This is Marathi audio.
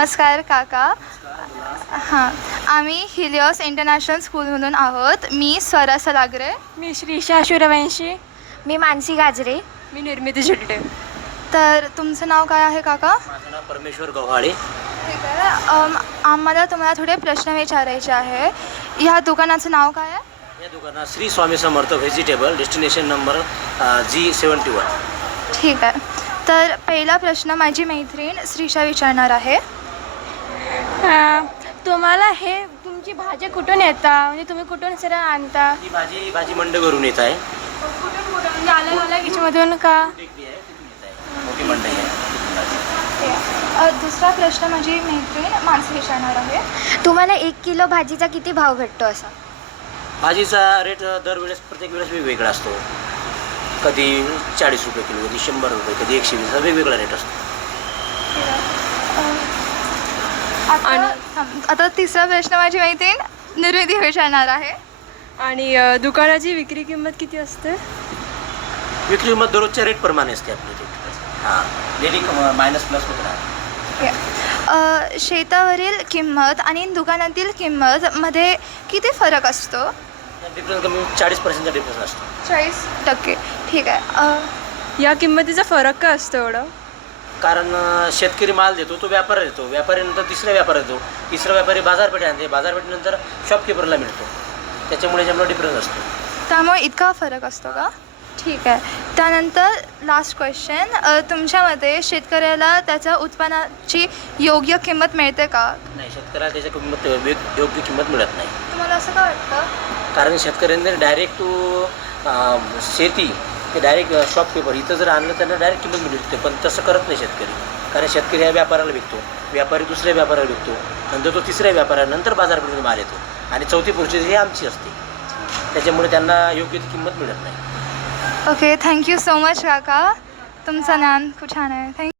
नमस्कार काका. हां, आम्ही हिलिओस इंटरनॅशनल स्कूलमधून आहोत. मी स्वरा सलागरे. मी श्रीशा शुरवंशी. मी मानसी गाजरे. मी निर्मिती झुलटे. तर तुमचं नाव काय आहे काका? माझं नाव परमेश्वर गव्हाळे. ठीक आहे. आम्हाला तुम्हाला थोडे प्रश्न विचारायचे आहे. ह्या दुकानाचं नाव काय आहे? या दुकानात Shri Swami Samarth vegetable destination number G71. ठीक आहे. तर पहिला प्रश्न माझी मैत्रीण श्रीशा विचारणार आहे. तुम्हाला हे तुमची भाजी कुठून येता, म्हणजे तुम्ही कुठून सर आणता? ही भाजी मंडईवरून येत आहे. कुठून म्हणजे आल्या किचमधून का? मोठी मंडई आहे. दुसरा प्रश्न माझी मैत्रीण मानसी विचारणार आहे. तुम्हाला 1 किलो भाजीचा किती भाव भेटतो असा? भाजीचा रेट दरवेळेस प्रत्येक वेळेस वेगवेगळा असतो. कधी 40 रुपये किलो, कधी 100 रुपये, कधी 120, वेगवेगळा रेट असतो. आता तिसरा प्रश्न माझी मैत्रीण निर्मिती विचारणार आहे. आणि दुकानाची विक्री किंमत किती असते? विक्री किंमत दररोजच्या रेटप्रमाणे असते आपली. हां, डेली मायनस प्लस होत राहते. शेतावरील किंमत आणि दुकानातील किंमत मध्ये किती फरक असतो? डिफरन्स कमी 40%चा डिफरन्स असतो. 40%. ठीक आहे. या किंमतीचा फरक काय असतो एवढं? कारण शेतकरी माल देतो, तो व्यापारी देतो, व्यापारीनंतर तिसऱ्या व्यापारी देतो, तिसरा व्यापारी बाजारपेठ आणते, बाजारपेठेनंतर शॉपकीपरला मिळतो. त्याच्यामुळे डिफरन्स असतो. त्यामुळे इतका फरक असतो का? ठीक आहे. त्यानंतर लास्ट क्वेश्चन, तुमच्या मते शेतकऱ्याला त्याच्या उत्पन्नाची योग्य किंमत मिळते का? नाही, शेतकऱ्याला त्याच्या किंमत योग्य किंमत मिळत नाही. तुम्हाला असं का वाटतं? कारण शेतकऱ्यांनी डायरेक्ट टू शेती ते डायरेक्ट शॉपकीपर इथं जर आणलं त्यांना डायरेक्ट किंमत मिळू शकते, पण तसं करत नाही शेतकरी. कारण शेतकरी ह्या व्यापाराला विकतो, व्यापारी दुसऱ्या व्यापाराला विकतो, नंतर तो तिसऱ्या व्यापारानंतर बाजारपेठेमध्ये माल येतो आणि चौथी प्रोसेस ही आमची असते. त्याच्यामुळे त्यांना योग्य ती किंमत मिळत नाही. ओके, थँक्यू सो मच काका. तुमचं ज्ञान खूप छान आहे. थँक्यू.